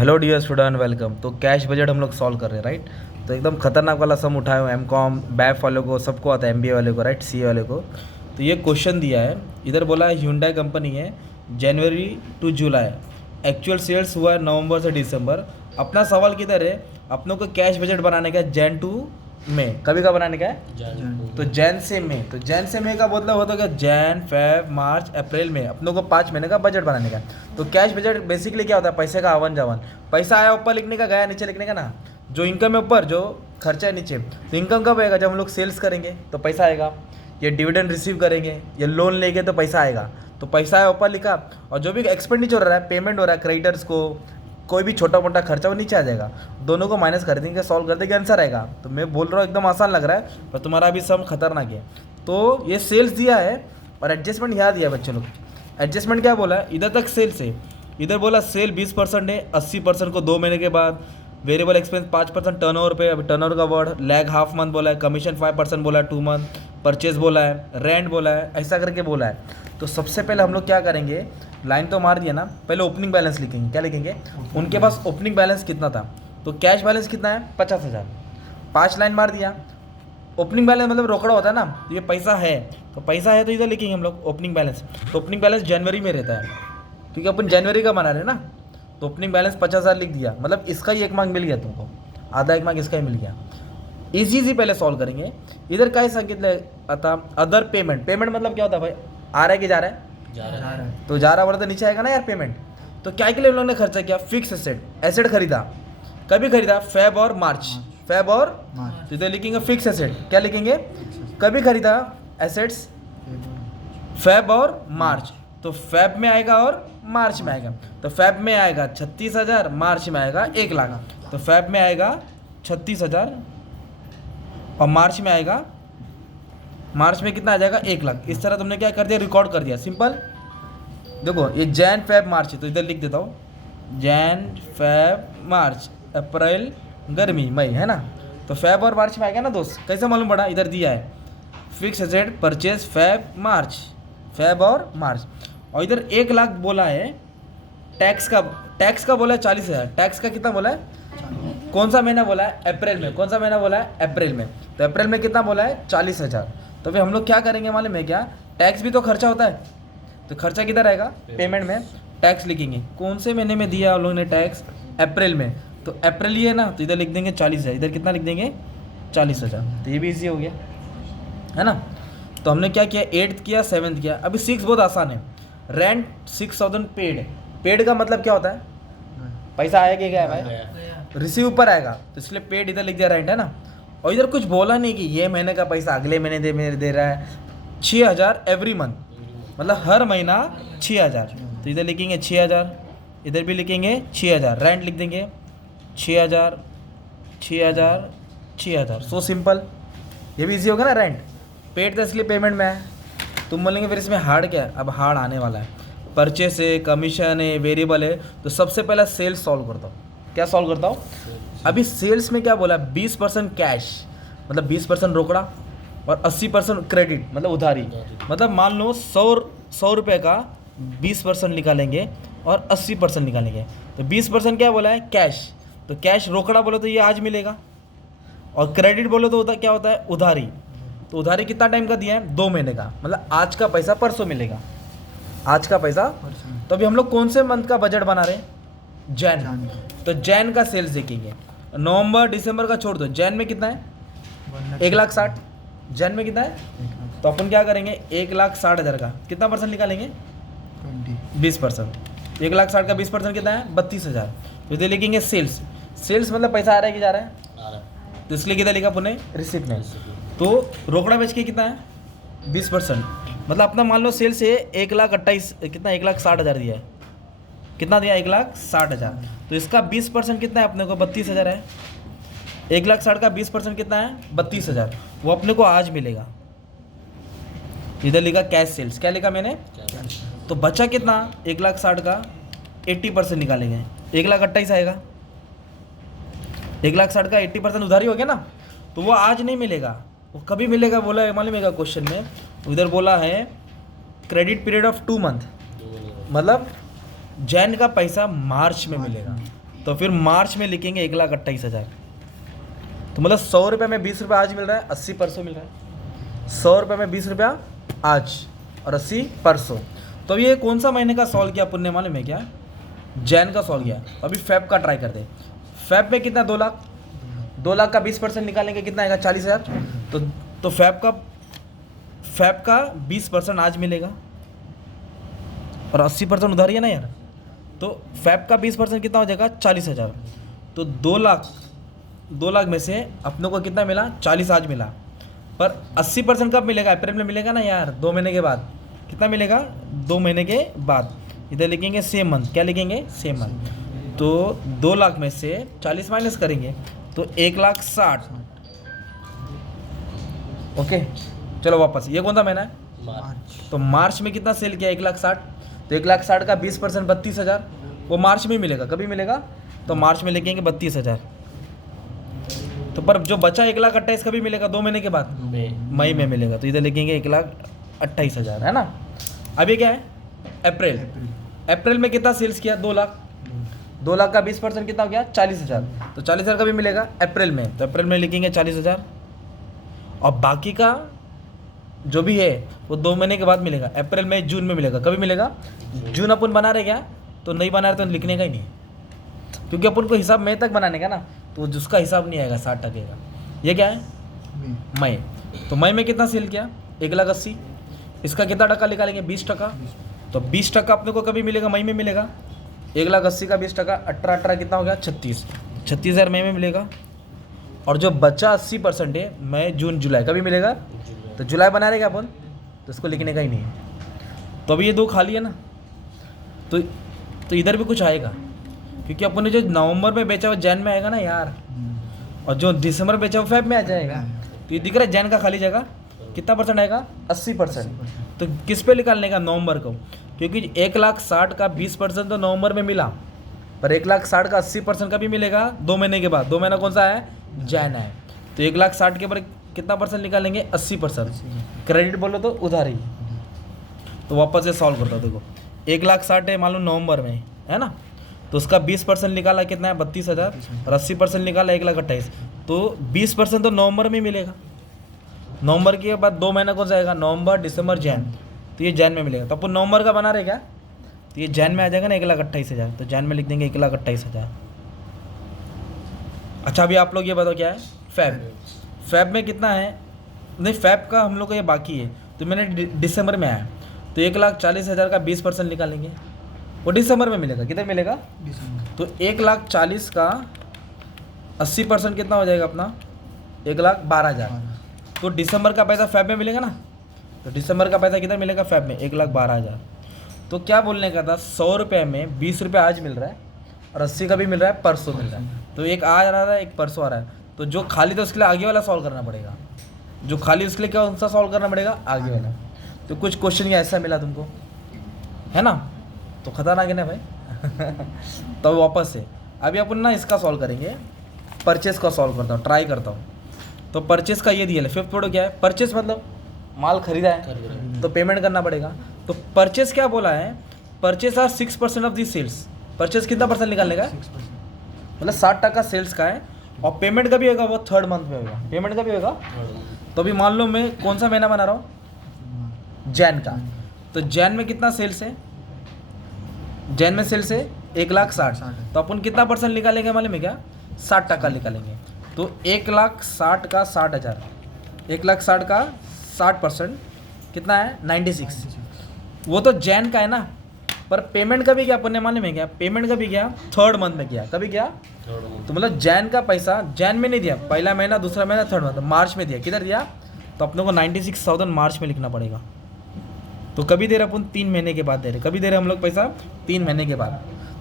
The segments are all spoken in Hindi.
Hello dear student, welcome. तो कैश बजट हम लोग सॉल्व कर रहे हैं, राइट। तो एकदम खतरनाक वाला सम उठाए हुए एम.कॉम बैफ वालों को, सबको आता है, एम.बी.ए वाले को, राइट, सी वाले को। तो ये क्वेश्चन दिया है, इधर बोला है Hyundai कंपनी है, जनवरी टू जुलाई, एक्चुअल सेल्स हुआ है नवंबर से दिसंबर। अपना सवाल किधर है, अपनों को कैश बजट बनाने का है जैन टू में, कभी का बनाने का है, तो जैन से मई। तो जैन से मई का मतलब होता है जैन फेब मार्च अप्रैल में, अपनों को 5 महीने का बजट बनाने का। तो कैश बजट बेसिकली क्या होता है, पैसे का आवन जावन। पैसा आया ऊपर लिखने का, गया नीचे लिखने का ना। जो इनकम है ऊपर, जो खर्चा है नीचे। तो इनकम कब आएगा, जब हम लोग सेल्स करेंगे तो पैसा आएगा, ये डिविडेंड रिसीव करेंगे, ये लोन लेंगे तो पैसा आएगा। तो पैसा आया ऊपर लिखा, और जो भी एक्सपेंडिचर हो रहा है, पेमेंट हो रहा है क्रेडिटर्स को, कोई भी छोटा मोटा खर्चा वो नीचे आ जाएगा। दोनों को माइनस कर देंगे, सॉल्व कर देंगे, आंसर आएगा। तो मैं बोल रहा हूँ एकदम आसान लग रहा है, पर तुम्हारा अभी सम खतरनाक है। तो ये सेल्स दिया है और एडजस्टमेंट यहाँ दिया है बच्चों लोग। एडजस्टमेंट क्या बोला है, इधर तक सेल्स है, इधर बोला सेल 20% है, 80% को 2 महीने के बाद, वेरिएबल एक्सपेंस 5% टर्नओवर पे, अभी टर्नओवर का वर्ड, लैग हाफ मंथ बोला है, कमीशन 5% बोला है 2 मंथ, परचेज बोला है, रेंट बोला है, ऐसा करके बोला है। तो सबसे पहले हम लोग क्या करेंगे, लाइन तो मार दिया ना, पहले ओपनिंग बैलेंस लिखेंगे। क्या लिखेंगे, उनके पास ओपनिंग बैलेंस कितना था, तो कैश बैलेंस कितना है 50,000, 5 लाइन मार दिया। ओपनिंग बैलेंस मतलब रोकड़ा होता है ना, तो ये पैसा है, तो पैसा है तो इधर लिखेंगे हम लोग ओपनिंग बैलेंस। तो ओपनिंग बैलेंस जनवरी में रहता है, क्योंकि अपन जनवरी का बना रहे हैं ना। तो ओपनिंग बैलेंस 50,000 लिख दिया, मतलब इसका ही 1 मार्क मिल गया तुमको, आधा 1 मार्क इसका ही मिल गया। इजी पहले सॉल्व करेंगे। इधर क्या संकेत आता, अदर पेमेंट। पेमेंट मतलब क्या होता है भाई, आ रहा है कि जा रहा है, तो जा रहा बोला तो नीचे आएगा ना यार पेमेंट। तो क्या के लिए हम लोगों ने खर्चा किया, फिक्स एसेट, एसेट खरीदा। कभी खरीदा, फेब और मार्च, फेब और तो इधर लिखेंगे फिक्स एसेट। क्या लिखेंगे, कभी खरीदा एसेट्स फेब और मार्च, तो फेब में आएगा और मार्च में आएगा। तो फेब में आएगा 36,000, मार्च में आएगा 1 लाख। तो फेब में आएगा 36,000 और मार्च में आएगा, मार्च में कितना आ जाएगा 1 लाख। इस तरह तुमने क्या कर दिया, रिकॉर्ड कर दिया, सिंपल। देखो ये जैन फेब मार्च है, तो इधर लिख देता हूँ, जैन फेब मार्च अप्रैल गर्मी मई, है ना। तो फेब और मार्च में आएगा ना दोस्त, कैसे मालूम पड़ा, इधर दिया है fix asset purchase Feb March, Feb और मार्च। और इधर 1 लाख बोला है। टैक्स का बोला है 40,000। टैक्स का कितना बोला है, कौन सा महीना बोला है, अप्रैल में। कौन सा महीना बोला है, अप्रैल में। तो अप्रैल में कितना बोला है, 40,000। तो फिर हम लोग क्या करेंगे मालूम है क्या, टैक्स भी तो खर्चा होता है, तो खर्चा किधर आएगा, पेमेंट में। टैक्स लिखेंगे, कौन से महीने में दिया हम लोगों ने टैक्स, अप्रैल में। तो अप्रैल ही है ना, तो इधर लिख देंगे 40,000, इधर कितना लिख देंगे 40,000। तो ये भी इजी हो गया, है ना। तो हमने क्या किया, 8th किया, 7th किया। अभी 6 बहुत आसान है। Rent 6,000 paid. पेड का मतलब क्या होता है, पैसा आया कि गया भाई, रिसीव ऊपर आएगा, तो इसलिए पेड इधर लिख दिया, रेंट, है ना। और इधर कुछ बोला नहीं कि ये महीने का पैसा अगले महीने दे रहा है। 6,000 एवरी मंथ, मतलब हर महीना 6,000। तो इधर लिखेंगे 6,000, इधर भी लिखेंगे 6,000। रेंट लिख देंगे 6,000 6,000 6,000। सो सिंपल, ये भी इजी होगा ना। रेंट पेड था इसलिए पेमेंट में है। तुम बोलेंगे फिर इसमें हार्ड क्या है, अब हार्ड आने वाला है। परचेस है, कमीशन है, वेरिएबल है। तो सबसे पहला सेल्स सॉल्व करता हूँ। क्या सॉल्व करता हूँ, अभी सेल्स में क्या बोला, 20% कैश मतलब 20% रोकड़ा, और 80% क्रेडिट मतलब उधारी। मतलब मान लो 100 रुपये का 20% निकालेंगे और 80% निकालेंगे। तो 20% क्या बोला है, कैश। तो कैश रोकड़ा बोलो तो ये आज मिलेगा, और क्रेडिट बोलो तो क्या होता है, उधारी। तो उधारी कितना टाइम का दिया है, 2 महीने का, मतलब आज का पैसा परसों मिलेगा, आज का पैसा। तो अभी हम लोग कौन से मंथ का बजट बना रहे हैं, जैन। तो जैन का सेल्स देखेंगे, नवंबर दिसंबर का छोड़ दो, जैन में कितना है 1,60,000। जैन में कितना है, तो अपन क्या करेंगे, 1,60,000 का कितना परसेंट निकालेंगे, 20%। 1,60,000 का 20% कितना है, 32,000। तो इधर लिखेंगे सेल्स। सेल्स मतलब पैसा आ रहा है कि जा रहा है, तो इसलिए किधर लिखा पुणे, रिसिप्ट में। तो रोकड़ा बेच के कितना है, 20%, मतलब अपना मान लो सेल्स है 1,28,000, कितना 1,60,000 दिया है, कितना दिया 1,60,000। तो इसका 20% कितना है अपने को, 32,000 है। 1,60,000 का 20% कितना है, 32,000। वो अपने को आज मिलेगा। इधर लिखा कैश सेल्स, क्या लिखा मैंने, तो बचा कितना, 1,60,000 का 80% निकालेंगे, 1,28,000 आएगा। 1,60,000 का 80% उधारी हो गया ना, तो वो आज नहीं मिलेगा, वो कभी मिलेगा बोला है मालूम है क्वेश्चन में। उधर बोला है क्रेडिट पीरियड ऑफ 2 मंथ, मतलब जैन का पैसा मार्च में मिलेगा। तो फिर मार्च में लिखेंगे 1,28,000। तो मतलब 100 रुपये में 20 रुपये आज मिल रहा है, 80 परसों मिल रहा है। 100 रुपये में 20 रुपया आज और 80 परसों। तो ये कौन सा महीने का सॉल्व किया पुण्य मालूम है क्या? जैन का सॉल्व किया। अभी फेब का ट्राई करते। फेब में कितना 2 लाख, 2 लाख का 20% निकालेंगे कितना आएगा 40,000। तो फेब का 20% आज मिलेगा और 80% उधार ही है ना यार। तो फेब का 20% कितना हो जाएगा 40,000। तो 2 लाख में से अपनों को कितना मिला 40 आज मिला, पर 80% कब मिलेगा? अप्रैल में मिलेगा ना यार, 2 महीने के बाद। कितना मिलेगा? 2 महीने के बाद। इधर लिखेंगे सेम मंथ। क्या लिखेंगे? Same month. तो 2 लाख में से 40 माइनस करेंगे तो 1,60,000। ओके चलो वापस, ये कौन सा महीना है? मार्च। तो मार्च में कितना सेल किया 1,60,000। तो 1,60,000 का 20% 32,000, वो मार्च में मिलेगा। कभी मिलेगा? तो मार्च में लिखेंगे 32,000। तो पर जो बचा 1,28,000 कभी मिलेगा? 2 महीने के बाद, मई में मिलेगा। तो इधर लिखेंगे 1,28,000 है ना। अब ये क्या है? अप्रैल। अप्रैल में कितना सेल्स किया? 2 लाख। 2 लाख का 20% कितना हो गया? 40,000। तो 40,000 कभी मिलेगा? अप्रैल में। तो अप्रैल में लिखेंगे 40,000 और बाकी का जो भी है वो 2 महीने के बाद मिलेगा। अप्रैल में, जून में मिलेगा। कभी मिलेगा? जून अपन बना रहे क्या? तो नहीं बना रहे तो लिखने का ही नहीं, क्योंकि अपन को हिसाब मई तक बनाने का ना, तो जिसका हिसाब नहीं आएगा 60% का। ये क्या है? मई। तो मई में कितना सेल किया? 1,80,000। इसका कितना टका निकालेंगे? 20%। तो 20% अपने को कभी मिलेगा? मई में मिलेगा। 1,80,000 का 20%, 18 कितना हो गया? 36,000 मई में मिलेगा। और जो बचा 80% है मई, जून, जुलाई, कभी मिलेगा? तो जुलाई बना रहेगा अपन, तो इसको लिखने का ही नहीं है। तो अभी ये 2 खाली है ना, तो इधर भी कुछ आएगा, क्योंकि अपन ने जो नवंबर में बेचा वो जैन में आएगा ना यार, और जो दिसंबर में बेचा वो फेब में आ जाएगा। तो ये दिख रहा है जैन का खाली जगह कितना परसेंट आएगा? 80%। तो किस पे निकालने का? नवंबर को, क्योंकि 1,60,000 का 20% तो नवंबर में मिला, पर 1,60,000 का 80% का भी मिलेगा 2 महीने के बाद। 2 महीना कौन सा है? जैन है। तो 1,60,000 के ऊपर कितना परसेंट निकालेंगे? 80%। क्रेडिट बोलो तो उधारी। तो वापस से सॉल्व करता हूँ। देखो 1,60,000 है मान लो नवंबर में, है ना, तो उसका 20% निकाला कितना है? 32,000 और 80% निकाला 1,28,000। तो 20% तो नवंबर में मिलेगा। नवंबर के बाद 2 महीना कौन सा आएगा? नवंबर, दिसंबर, जैन। तो ये जैन में मिलेगा। तो अपन नवंबर का बना रहे क्या? तो ये जैन में आ जाएगा ना 1,28,000। तो जैन में लिख देंगे 1,28,000। अच्छा अभी आप लोग ये बताओ क्या है? फेब में कितना है? नहीं, फेब का हम लोग को ये बाकी है, तो मैंने दिसंबर में आया। तो 1,40,000 का 20% निकालेंगे, वो दिसंबर में मिलेगा। किधर मिलेगा? तो 1,40,000 का 80% कितना हो जाएगा अपना? 1,12,000। तो दिसंबर का पैसा फेब में मिलेगा ना, तो दिसंबर का पैसा किधर मिलेगा? फेब में 1,12,000। तो क्या बोलने का था? 100 रुपये में 20 रुपये आज मिल रहा है और 80 का भी मिल रहा है, परसों मिल रहा है। तो एक आज आ रहा है, एक परसों आ रहा है। तो जो खाली था उसके लिए आगे वाला सॉल्व करना पड़ेगा। जो खाली उसके लिए कौन सा सॉल्व करना पड़ेगा? आगे वाला। तो कुछ क्वेश्चन ये ऐसा मिला तुमको, है ना, तो खतरनाक है ना भाई। तो वापस से अभी अपन ना इसका सॉल्व करेंगे, परचेस का सॉल्व करता हूँ, ट्राई करता हूँ। तो परचेस का ये दिया है, फिफ्थ पढ़ो क्या है? परचेस मतलब माल खरीदा है तो पेमेंट करना पड़ेगा। तो परचेस क्या बोला है? Purchase are 6% of the sales. Purchase कितना परसेंट निकालने का है? मतलब 60% सेल्स का है। और पेमेंट का भी होगा, वो 3rd मंथ में होगा। पेमेंट का भी होगा। तो अभी मान लो मैं कौन सा महीना बना रहा हूँ? जैन का। तो जैन में कितना सेल्स है? जैन में सेल्स है 1,60,000। तो अपन कितना परसेंट निकालेंगे मालूम है क्या? 60% निकालेंगे। तो 1,60,000 का 60,000, 1,60,000 का 60% कितना है? 96। वो तो जैन का है ना, पर पेमेंट का भी क्या अपन ने मालूम है क्या? पेमेंट का भी क्या? 3rd मंथ में किया। कभी क्या? तो मतलब जैन का पैसा जैन में नहीं दिया, पहला महीना, दूसरा महीना, 3rd मंथ, मार्च में दिया। किधर दिया? तो अपने को 96,000 मार्च में लिखना पड़ेगा। तो कभी दे रहे अपन? 3 महीने के बाद दे रहे। कभी दे रहे हम लोग पैसा? 3 महीने के बाद।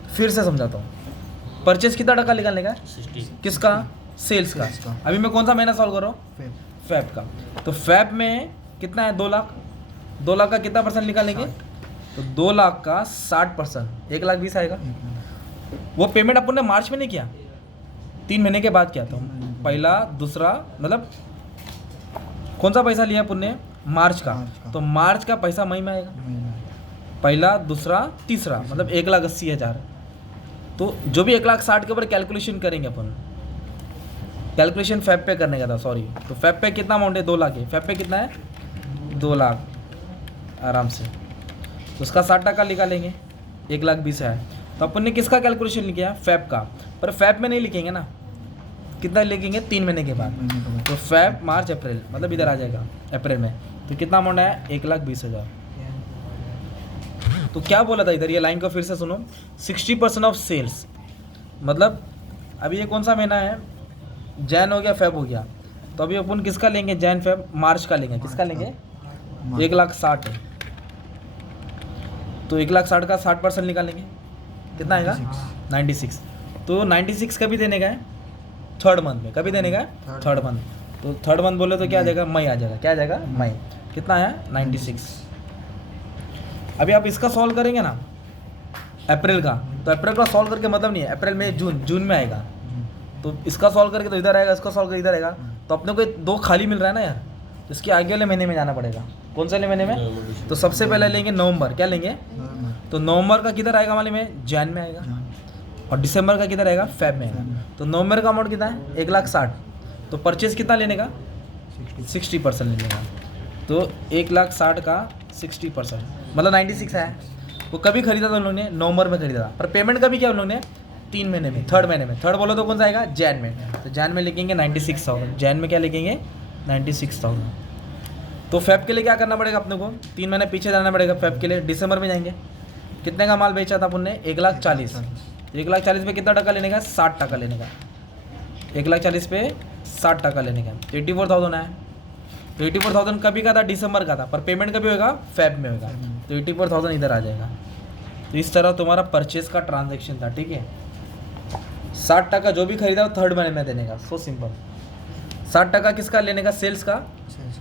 फिर से समझाता हूँ। परचेस कितना टका निकालने का? 60। किसका? सेल्स का। अभी मैं कौन सा महीना सॉल्व कर रहा हूँ? फेब का। तो फेब में कितना है? 2 लाख। 2 लाख का कितना परसेंट निकालेंगे? तो 2 लाख का 60%, 1,20,000 आएगा। वो पेमेंट अपन ने मार्च में नहीं किया, 3 महीने के बाद किया। तो पहला, दूसरा, मतलब कौन सा पैसा लिया अपन ने? मार्च का। तो मार्च का पैसा मई में आएगा। पहला, दूसरा, तीसरा, मतलब 1,80,000। तो जो भी 1,60,000 के ऊपर कैलकुलेशन करेंगे अपन, कैलकुलेशन फैब पे करने का था सॉरी, तो फैब पे कितना अमाउंट है 2 लाख है, फैब पे कितना है 2 लाख आराम से, तो उसका 60% निकालेंगे 1,20,000 है। तो अपन ने किसका कैलकुलेशन किया फैब का, पर फैब में नहीं लिखेंगे ना, कितना लिखेंगे 3 महीने के बाद, तो फैब मार्च अप्रैल मतलब इधर आ जाएगा अप्रैल में, तो कितना अमाउंट आया 1,20,000। तो क्या बोला था इधर, ये लाइन को फिर से सुनो, 60% ऑफ सेल्स, मतलब अभी ये कौन सा महीना है, जैन हो गया फेब हो गया, तो अभी अपन किसका लेंगे जैन फेब मार्च का लेंगे, किसका लेंगे 1,60,000 है, तो 1,60,000 का 60% निकालेंगे, कितना आएगा 96। तो 96 कभी देने का है थर्ड मंथ में, कभी देने का है थर्ड मंथ, तो थर्ड मंथ बोले तो क्या आ जाएगा मई आ जाएगा, क्या आ जाएगा मई, कितना आया 96। अभी आप इसका सॉल्व करेंगे ना अप्रैल का, तो अप्रैल का सॉल्व करके मतलब नहीं है अप्रैल में जून में आएगा, तो इसका सॉल्व करके तो इधर आएगा, इसका सॉल्व करके इधर आएगा, तो अपने को 2 खाली मिल रहा है ना यार, तो इसके आगे वाले महीने में जाना पड़ेगा, कौन से वाले महीने में, तो सबसे पहले लेंगे नवंबर, क्या लेंगे, तो नवंबर का किधर आएगा मालूम है जैन में आएगा, और दिसंबर का किधर आएगा फेब में आएगा, तो नवंबर का अमाउंट कितना है 1,60,000, तो परचेज कितना लेने का 60% लेने का, तो 1,60,000 का 60% मतलब 96 है। वो कभी खरीदा था उन लोगों ने नवंबर में खरीदा था, पर पेमेंट कभी किया उन लोगों ने 3 महीने में, थर्ड महीने में, थर्ड बोलो तो कौन सा आएगा जैन में, तो जैन में लिखेंगे 96,000, जैन में क्या लिखेंगे 96,000। तो फेब के लिए क्या करना पड़ेगा अपने को 3 महीने पीछे जाना पड़ेगा, फेब के लिए दिसंबर में जाएंगे, कितने का माल बेचा था अपन ने 1,40,000, 1,40,000 पे कितना टका लेने का 60% लेने का, 1,40,000 पे 60% लेने का, 84,000 है, तो 84,000 कभी का था दिसंबर का था, पर पेमेंट कभी होगा फेब में होगा, तो 84,000 इधर आ जाएगा। तो इस तरह तुम्हारा परचेज का ट्रांजैक्शन था, ठीक है। 60% जो भी खरीदा वो थर्ड महीने में देने का, सो सिंपल। 60% किसका लेने का सेल्स का,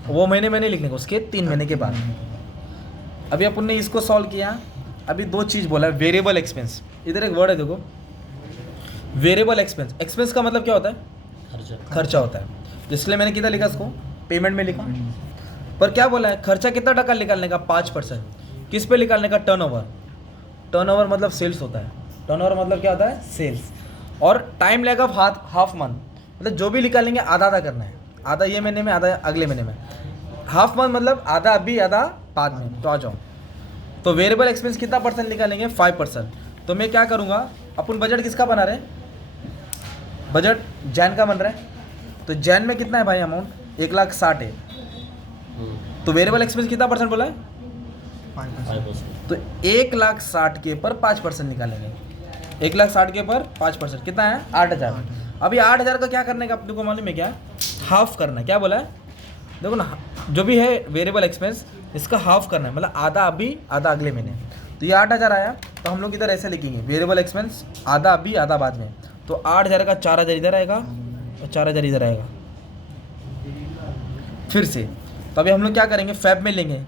वो महीने में नहीं लिखने का, उसके 3 महीने के बाद। अभी अपन ने इसको सॉल्व किया, अभी 2 चीज़ बोला है, वेरिएबल एक्सपेंस, इधर एक वर्ड है देखो वेरिएबल एक्सपेंस, एक्सपेंस का मतलब क्या होता है खर्चा होता है, तो इसलिए मैंने कितना लिखा इसको पेमेंट में लिखा, पर क्या बोला है खर्चा कितना टका निकालने का 5%, किस पे निकालने का टर्नओवर, टर्नओवर मतलब सेल्स होता है, टर्नओवर मतलब क्या होता है सेल्स, और टाइम लगेगा हाफ मंथ, मतलब जो भी निकालेंगे आधा आधा करना है, आधा ये महीने में आधा अगले महीने में, हाफ मंथ मतलब आधा अभी आधा बाद में, तो आ जाओ। तो वेरिएबल एक्सपेंस कितना परसेंट निकालेंगे 5%, तो मैं क्या करूँगा अपन बजट किसका बना रहे हैं, बजट जैन का बन रहा है, तो जैन में कितना है भाई अमाउंट 1,60,000 है, तो वेरिएबल एक्सपेंस कितना परसेंट बोला है 5%, तो 1,60,000 के ऊपर 5% निकालेंगे, 1,60,000 के ऊपर 5% कितना है 8,000। अभी 8,000 का क्या करने का अपने को मालूम है क्या, हाफ करना है, क्या बोला है देखो ना, जो भी है वेरिएबल एक्सपेंस इसका हाफ करना है, मतलब आधा अभी आधा अगले महीने, तो ये 8,000 आया, तो हम लोग इधर ऐसे लिखेंगे वेरिएबल एक्सपेंस आधा अभी आधा बाद में, तो 8,000 का 4,000 इधर आएगा और 4,000 इधर आएगा फिर से। तो अभी हम लोग क्या करेंगे फेब में लेंगे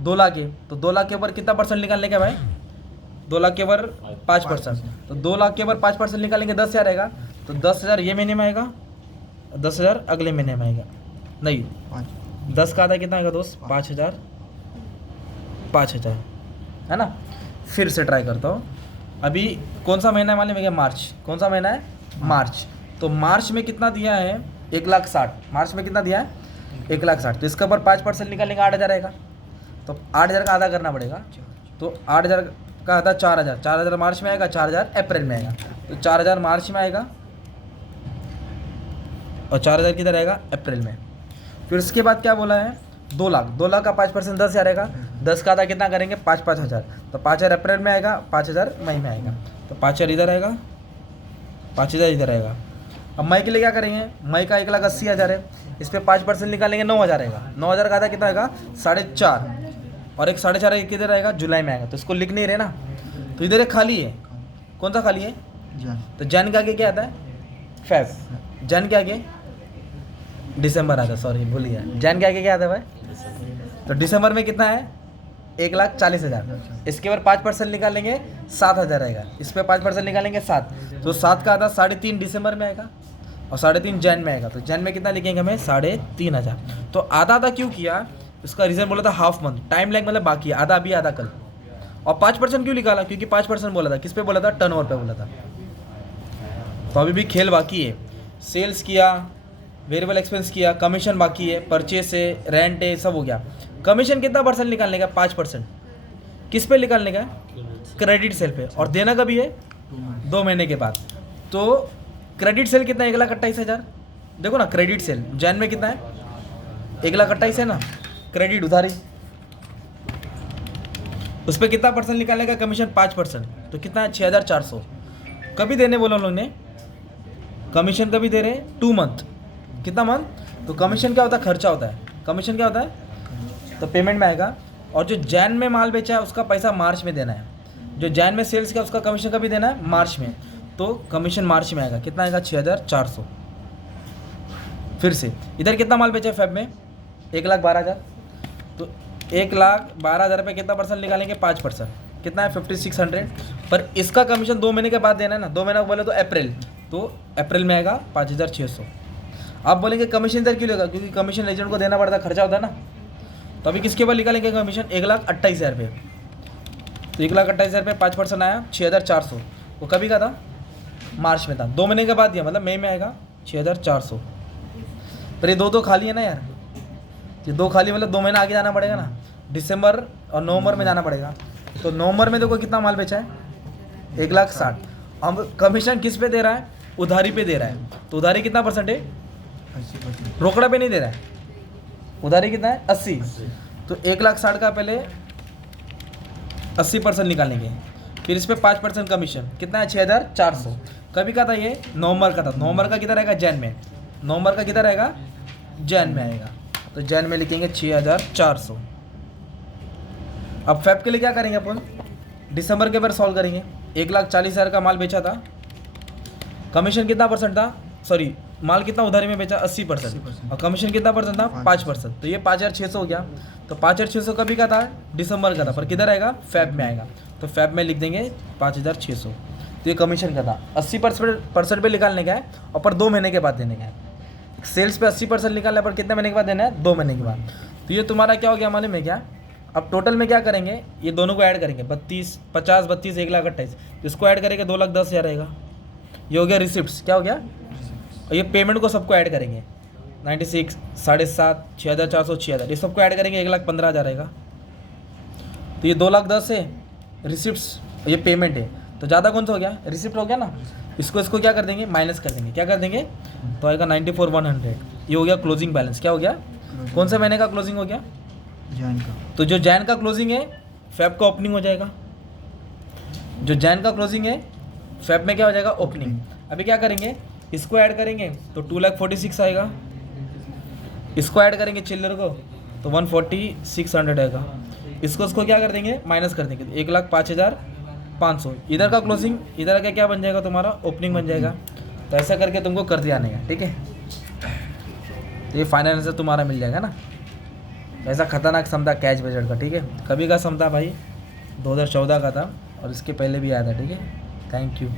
2 लाख है, तो 2 लाख के ऊपर कितना परसेंट निकालने का भाई 2 लाख के ऊपर 5%, तो 2 लाख के ऊपर 5% निकालेंगे 10,000 आएगा, तो 10,000 ये महीने में आएगा, 10,000 अगले महीने में आएगा, नहीं 10 का आधा कितना आएगा दोस्त 5,000 है ना। फिर से ट्राई करता हूँ, अभी कौन सा महीना है मालूम है क्या मार्च, कौन सा महीना है मार्च, तो मार्च में कितना दिया है 1,60,000, मार्च में कितना दिया है 1,60,000, तो इसके ऊपर 5% निकालेंगे 8,000 आएगा, तो 8,000 का आधा करना पड़ेगा, तो 8,000 का आधा 4,000, 4,000 मार्च में आएगा, 4,000 अप्रैल में आएगा, तो 4,000 मार्च में आएगा और 4,000 किधर आएगा अप्रैल में। फिर उसके बाद क्या बोला है 2 लाख, 2 लाख का 5% 10,000 आएगा, 10 का आधा कितना करेंगे 5,000, तो 5,000 अप्रैल में आएगा, 5,000 मई में आएगा, तो 5,000 इधर आएगा, 5,000 इधर आएगा। अब मई के लिए क्या करेंगे, मई का 1,80,000 है, इस पर 5% निकालेंगे 9,000 आएगा, 9,000 का आधा कितना आएगा 4,500, और एक 4,500 किधर आएगा जुलाई में आएगा, तो इसको लिख नहीं रहे ना, तो इधर एक खाली है, कौन सा खाली है तो जैन के आगे क्या आता है फेब, जैन के आगे दिसंबर आता है, सॉरी भूल गया, जैन के आगे क्या आता है भाई, तो दिसंबर में कितना है 1,40,000, इसके ऊपर 5% निकालेंगे 7,000 आएगा, इस पर 5% निकालेंगे 7, तो 7 का आधा 3.5 दिसंबर में आएगा और 3.5 जैन में आएगा, तो जैन में कितना लिखेंगे हमें 3,500। तो आधा आधा क्यों किया, उसका रीज़न बोला था हाफ मंथ, टाइम लैग मतलब बाकी है आधा अभी आधा कल, और 5% क्यों निकाला, क्योंकि 5% बोला था, किस पे बोला था टर्नओवर पे बोला था, तो अभी भी खेल बाकी है। सेल्स किया, वेरिएबल एक्सपेंस किया, कमीशन बाकी है, परचेस है, रेंट है, सब हो गया। कमीशन कितना परसेंट निकालने का? 5%। किस पे निकालने का? क्रेडिट सेल पे। और देना कभी है? 2 महीने के बाद। तो क्रेडिट सेल कितना? 1,28,000। देखो ना, क्रेडिट सेल जैन में कितना है? 1,28,000 है ना। क्रेडिट उधारी, उस पर कितना परसेंट निकालने का? कमीशन 5%। तो कितना है? 6,400। कभी देने बोला उन लोग ने? कमीशन कभी दे रहे? 2 मंथ। कितना मंथ? तो कमीशन क्या होता है? खर्चा होता है। कमीशन क्या होता है? तो पेमेंट में आएगा। और जो जैन में माल बेचा है उसका पैसा मार्च में देना है। जो जैन में सेल्स किया उसका कमीशन कभी देना है? मार्च में। तो कमीशन मार्च में आएगा। कितना आएगा? 6,400। फिर से इधर कितना माल बेचा है फेब में? 1,12,000। तो 1,12,000 रुपये कितना परसेंट निकालेंगे? 5%। कितना है? 5,600। पर इसका कमीशन 2 महीने के बाद देना है ना। 2 महीना बोले तो अप्रैल। तो अप्रैल में आएगा 5,600। आप बोलेंगे कमीशन इधर क्यों लेगा? क्योंकि कमीशन एजेंट को देना पड़ता है, खर्चा होता है ना। तो अभी किसके ऊपर निकालेंगे कमीशन? 1,28,000 रुपये। तो 1,28,000 रुपये 5% आया 6,400। वो कभी का था? मार्च में था। 2 महीने के बाद दिया, मतलब मई में आएगा 6,400। पर ये दो खाली है ना यार। ये 2 खाली मतलब 2 महीना आगे जाना पड़ेगा ना। दिसंबर और नवंबर में जाना पड़ेगा। तो नवंबर में देखो कितना माल बेचा है? 1,60,000। अब कमीशन किस पे दे रहा है? उधारी पे दे रहा है। तो उधारी कितना परसेंट है? 80%। रोकड़ा पे नहीं दे रहा है। उधारी कितना है? 80। तो 1,60,000 का पहले 80% निकालेंगे, फिर इस पर 5% कमीशन। कितना है? 6,400। कभी का था ये? नवंबर का था। नवंबर का किधर रहेगा? जैन में। नवंबर का किधर रहेगा? जैन में आएगा। तो जैन में लिखेंगे 6,400। अब फेब के लिए क्या करेंगे अपन? दिसंबर के ऊपर सॉल्व करेंगे। 1,40,000 का माल बेचा था, कमीशन कितना परसेंट था? सॉरी, माल कितना उधारी में बेचा? 80%। और कमीशन कितना परसेंट था? 5%। तो ये 5,600 हो गया। तो 5,600 कभी का था? दिसंबर का था। पर किधर आएगा? फेब में आएगा। तो फेब में लिख देंगे 5,600। तो ये कमीशन का था। 80% पे निकालने का है और पर 2 महीने के बाद देने का है। सेल्स पे 80% निकालना है, पर कितने महीने के बाद देना है? 2 महीने के बाद। तो ये तुम्हारा क्या हो गया मालूम है क्या? अब टोटल में क्या करेंगे? ये दोनों को ऐड करेंगे। 32, 50, 32, 1,28,000। इसको ऐड करेंगे 2,10,000 रहेगा। ये हो गया रिसिप्ट्स। क्या हो गया? और ये पेमेंट को सबको ऐड करेंगे। 96, 7,500, 6,400, 6,000, ये सबको ऐड करेंगे 1,15,000 रहेगा। तो ये 2,10,000 है रिसिप्ट्स, ये पेमेंट है। तो ज़्यादा कौन सा हो गया? रिसिप्ट हो गया ना। इसको क्या कर देंगे? माइनस कर देंगे। क्या कर देंगे? तो आएगा 94,100। ये हो गया क्लोजिंग बैलेंस। क्या हो गया? कौन सा महीने का क्लोजिंग हो गया? जैन का। तो जो जैन का क्लोजिंग है फेब का ओपनिंग हो जाएगा। जो जैन का क्लोजिंग है फेब में क्या हो जाएगा? ओपनिंग। अभी क्या करेंगे? इसको ऐड करेंगे तो 2,46,000 आएगा। इसको ऐड करेंगे चिल्लर को तो 1,46,100 आएगा। इसको क्या कर देंगे? माइनस कर देंगे तो 1,05,500। इधर का क्लोजिंग, इधर का क्या बन जाएगा? तुम्हारा ओपनिंग बन जाएगा। तो ऐसा करके तुमको कर दिया आने का, ठीक है। तो ये फाइनल आंसर तुम्हारा मिल जाएगा ना। ऐसा खतरनाक सम था कैश बजट का, ठीक है। कभी का सम था भाई? 2014 का था और इसके पहले भी आया था, ठीक है। Thank you.